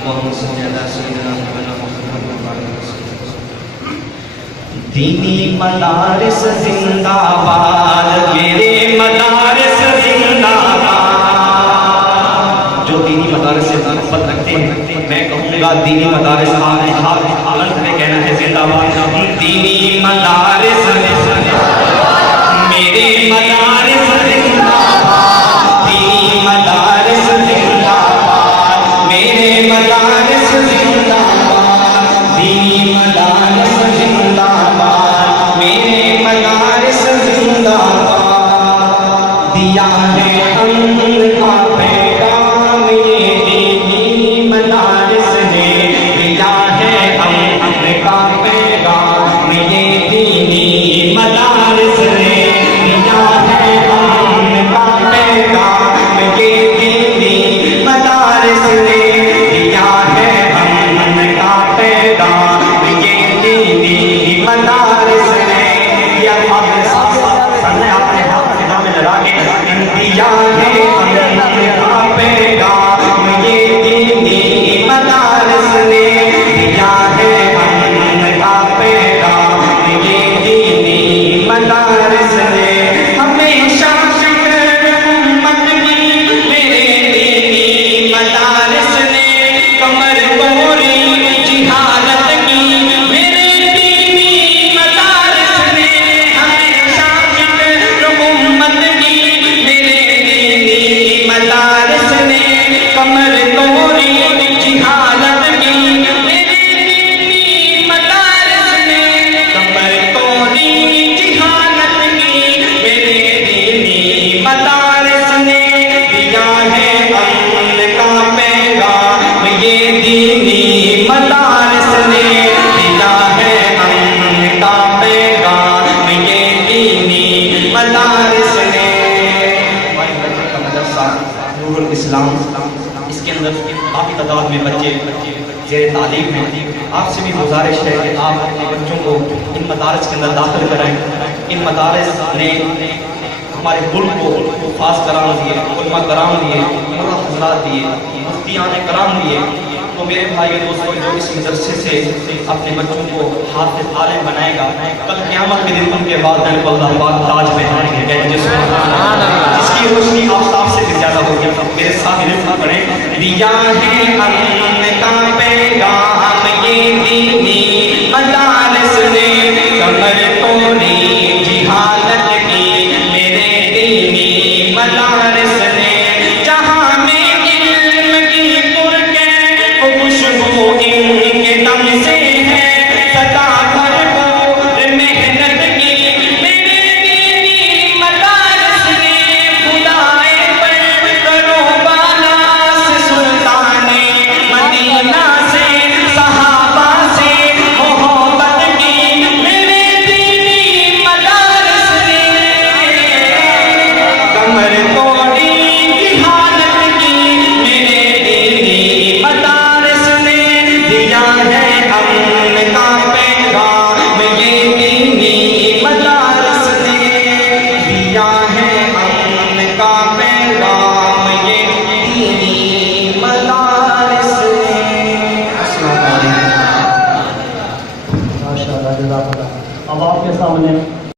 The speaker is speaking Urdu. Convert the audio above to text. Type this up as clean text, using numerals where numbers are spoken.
اللهم صل على سيدنا محمد وعلى آله وصحبه دینی مدارس زندہ باد، میرے مدارس زندہ باد۔ جو دینی مدارس سے محبت رکھتے ہیں میں کہوں گا دینی مدارس بلند میں کہنا ہے زندہ باد۔ دینی مدارس میرے مدارس زندہ باد، دینی مدارس زندہ باد، میرے مدارس زندہ باد، دینی مدارس زندہ باد، میرے مدارس زندہ باد۔ دیا ہے امن کا پیغام یہ دینی مدارس نے، دیا ہے امن کا پیغام یہ دینی مدارس نے، دیا ہے امن کا پیغام یہ دینی مدارس نے، دیا ہے امن کا پیغام یہ دینی مدارس نے۔ یا آپ نے ساتھ پڑھنا ہے، آپ نے ہاتھ خدا میں لگا کے دیا ہے امن کا پیغام یہ دینی مدارس نے، دیا ہے امن کا پیغام یہ دینی مدارس نے۔ ہمیشہ فکر امت کی میرے دینی مدارس نے، کمر توڑی جہالت کی میرے دینی مدارس نے۔ ہمیشہ فکر امت کی میرے دینی مدارس نے، کمر توڑی جہالت کی میرے دینی مدارس نے، کمر توڑی جہالت کی میرے دینی مدارس نے۔ دیا ہے امن کا پیغام یہ دینی مدارس نے، دیا ہے امن کا پیغام یہ دینی مدارس نے۔ ہمارے بچے کا مدرسہ نور الاسلام، اس کے اندر کافی تعداد میں بچے زیر تعلیم ہیں۔ آپ سے بھی گزارش ہے کہ آپ اپنے بچوں کو ان مدارس کے اندر داخل کرائیں۔ ان مدارس نے ہمارے ملک کو حفاظ کرام دیے، علماء کرام دیے، مرا حضرات دیے، مفتیان کرام دیے۔ تو میرے بھائی دوستوں، جو اس مدرسے سے اپنے بچوں کو حافظ عالم بنائے گا، کل قیامت کے دن ان کے والدین کو اللہ پاک تاج پہنائیں گے۔ کہتے ہیں سبحان اللہ، جس کی روشنی آفتاب سے بھی زیادہ ہوگی۔ میرے ساتھ پڑھیں، دیا ہے